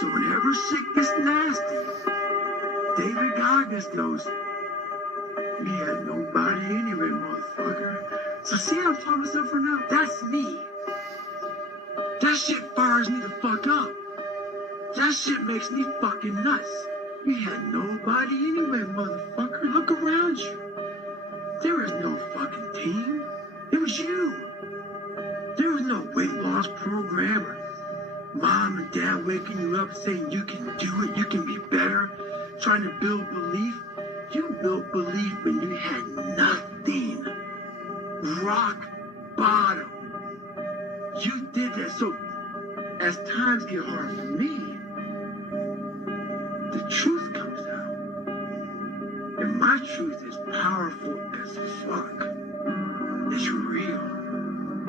So whenever shit gets nasty, David Goggins goes, "Me had nobody anyway, motherfucker." So see how I'm talking myself right now? That's me. That shit fires me the fuck up. That shit makes me fucking nuts. You had nobody anyway, motherfucker. Look around you. There is no fucking team. It was you. There was no weight loss program or mom and dad waking you up saying you can do it, you can be better, trying to build belief. You built belief when you had nothing. Rock bottom. You did that. So as times get hard for me, the truth comes out. And my truth is powerful as fuck. It's real.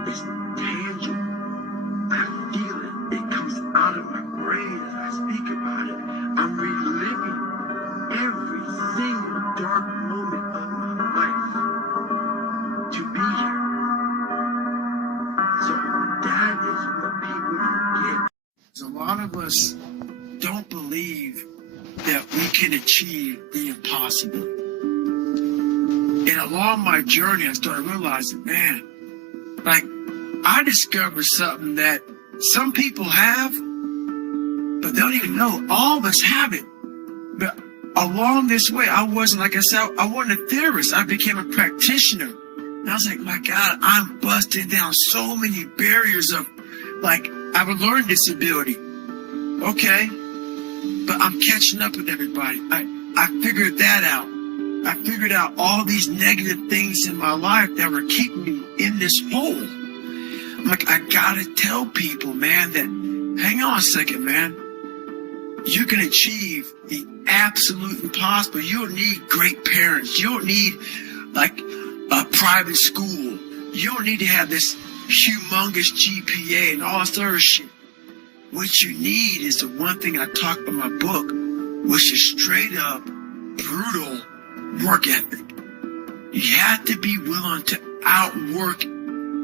It's tangible. I feel it. It comes out of my brain as I speak about it. I'm reliving every single dark moment of my life to be here. So that is what people forget. A lot of us don't believe that we can achieve the impossible. And along my journey, I started realizing, man, like, I discovered something that some people have, but they don't even know. All of us have it. But along this way, I wasn't, like I said, I wasn't a theorist. I became a practitioner. And I was like, my God, I'm busting down so many barriers of, like, I have a learning disability. Okay. But I'm catching up with everybody. I figured that out. I figured out all these negative things in my life that were keeping me in this hole. I'm like, I gotta tell people, man, that hang on a second, man. You can achieve the absolute impossible. You don't need great parents. You don't need like a private school. You don't need to have this humongous GPA and all this other shit. What you need is the one thing I talk about in my book, which is straight up brutal work ethic. You have to be willing to outwork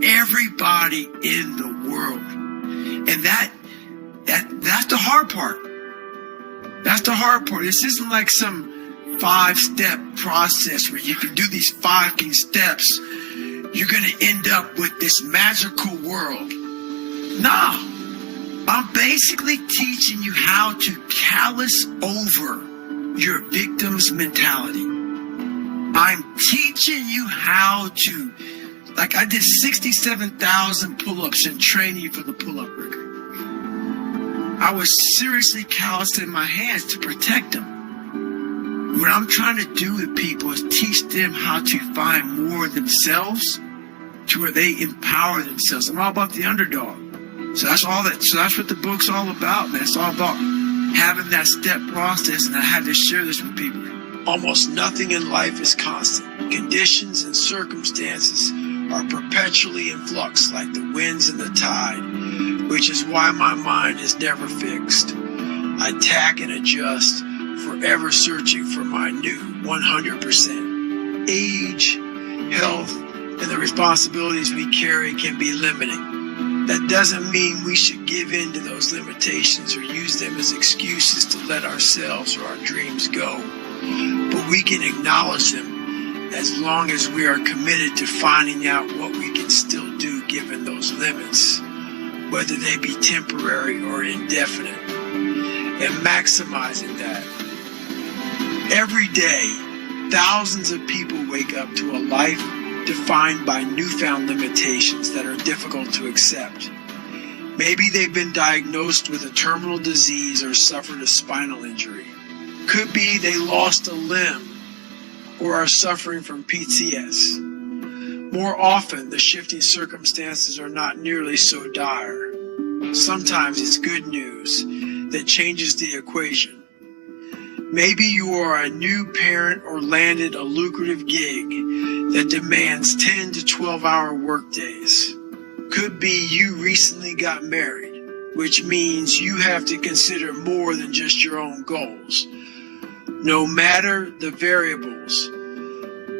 everybody in the world. And that's the hard part. That's the hard part. This isn't like some 5-step process where you can do these 5 steps. You're going to end up with this magical world. No. I'm basically teaching you how to callous over your victim's mentality. I'm teaching you how to, like I did 67,000 pull-ups in training for the pull-up record. I was seriously calloused in my hands to protect them. What I'm trying to do with people is teach them how to find more of themselves to where they empower themselves. I'm all about the underdog. So that's what the book's all about, man. It's all about having that step process, and I had to share this with people. Almost nothing in life is constant. Conditions and circumstances are perpetually in flux like the winds and the tide, which is why my mind is never fixed. I tack and adjust, forever searching for my new 100%. Age, health, and the responsibilities we carry can be limiting. That doesn't mean we should give in to those limitations or use them as excuses to let ourselves or our dreams go. But we can acknowledge them as long as we are committed to finding out what we can still do given those limits, whether they be temporary or indefinite, and maximizing that. Every day, thousands of people wake up to a life defined by newfound limitations that are difficult to accept. Maybe they've been diagnosed with a terminal disease or suffered a spinal injury. Could be they lost a limb or are suffering from PTS. More often, the shifting circumstances are not nearly so dire. Sometimes it's good news that changes the equation. Maybe you are a new parent or landed a lucrative gig that demands 10 to 12-hour workdays. Could be you recently got married, which means you have to consider more than just your own goals. No matter the variables,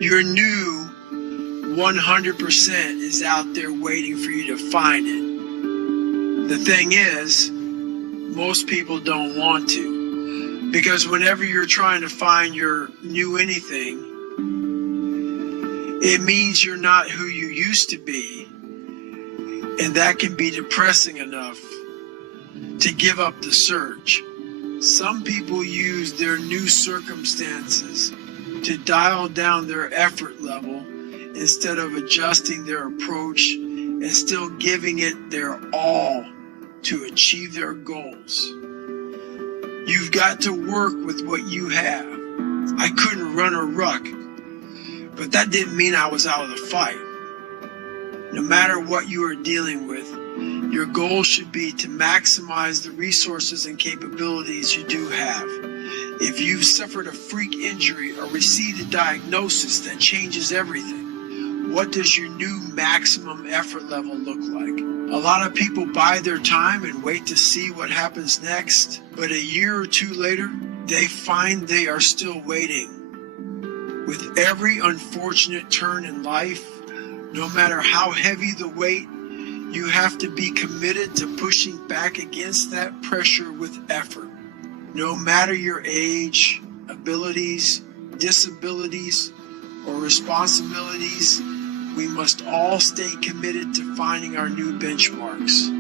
your new 100% is out there waiting for you to find it. The thing is, Most people don't want to. Because whenever you're trying to find your new anything, it means you're not who you used to be. And that can be depressing enough to give up the search. Some people use their new circumstances to dial down their effort level instead of adjusting their approach and still giving it their all to achieve their goals. You've got to work with what you have. I couldn't run a ruck, but that didn't mean I was out of the fight. No matter what you are dealing with, your goal should be to maximize the resources and capabilities you do have. If you've suffered a freak injury or received a diagnosis that changes everything, what does your new maximum effort level look like? A lot of people bide their time and wait to see what happens next, but a year or two later, they find they are still waiting. With every unfortunate turn in life, no matter how heavy the weight, you have to be committed to pushing back against that pressure with effort. No matter your age, abilities, disabilities, or responsibilities, we must all stay committed to finding our new benchmarks.